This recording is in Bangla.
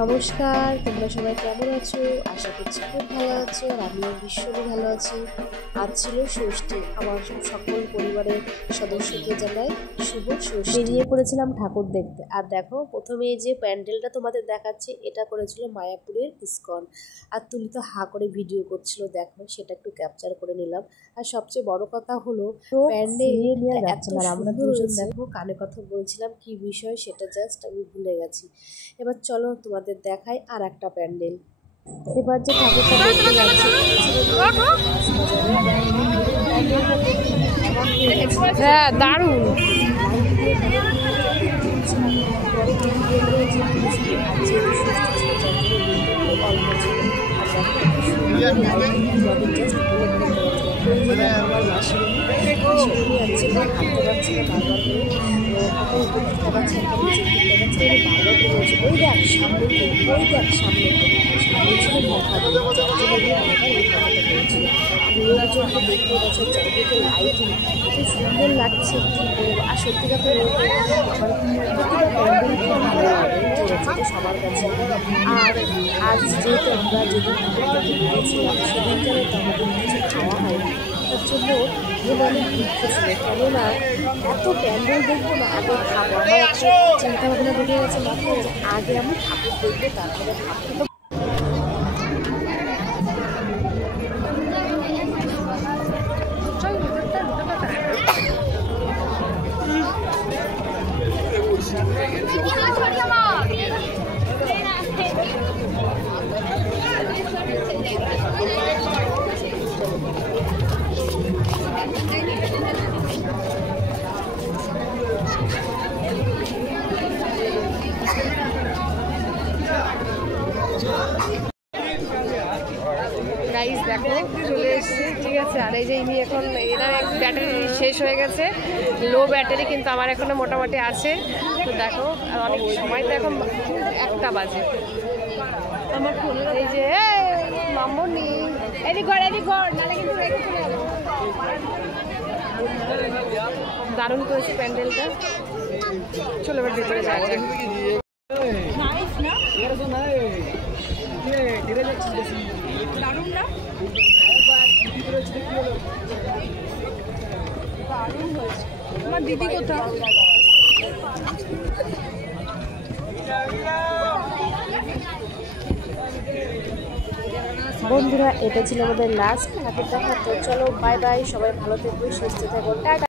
নমস্কার, তোমরা সবাই কেমন আছো? আশা করছি খুব ভালো আছো, আর আমিও ভীষণই ভালো আছি। আজ ছিল ষষ্ঠী। আমার সকল পরিবারের সদস্যকে জানাই শুভ ষষ্ঠী। বেরিয়ে পড়েছিলাম ঠাকুর দেখতে। আর দেখো, প্রথমে এই যে প্যান্ডেলটা তোমাদের দেখাচ্ছি, এটা করেছিল মায়াপুরের ইসকন। আর তুমি তো হা করে ভিডিও করছিল, দেখো সেটা একটু ক্যাপচার করে নিলাম। আর সবচেয়ে বড় কথা হলো প্যান্ডেল এত সুন্দর হয়েছে। কানে কথা বলছিলাম কি বিষয় সেটা জাস্ট আমি ভুলে গেছি। এবার চলো তোমাদের দেখাই আর একটা প্যান্ডেল। এবার যে ঠাকুরটা দেখতে যাচ্ছি হ্যাঁ, দারুণ। সুন্দর লাগছে কি বলবো। আর সত্যি কথা বলতে সবার কাছে। আর আজ যেহেতু আমরা যেদিন গিয়েছিলাম সেদিনকারে আমাদের কিছু খাওয়া হয়নি, তার জন্য অনেক দুঃখ ছিল। কেননা এত প্যান্ডেল দেখবো না, আগে খাবো। আমার একটা চিন্তা ভাবনা বেড়ে গেছে মাথায় যে আগে আমি ঠাকুর দেখবো তারপরে খাবো। গাইস দেখো চলে এসেছে, ঠিক আছে। আর এই যে ইনি এখন এরা ব্যাটারি শেষ হয়ে গেছে, লো ব্যাটারি, কিন্তু আমার এখনো মোটামুটি আছে। তো দেখো আর অনেক সময় তো এখন 1টা বাজে। আমার ফোনে এই যে মামনি দারুণ করেছে প্যান্ডেলটা। চলো এবার ভেতরে যাওয়া যাক। দারুণ না? দারুণ হয়েছে। আমার দিদি কোথায়? বন্ধুরা, এটা ছিল আমাদের লাস্ট ঠাকুর দেখা। তো চলো বাই বাই, সবাই ভালো থেকো, সুস্থ থেকো, টাটা।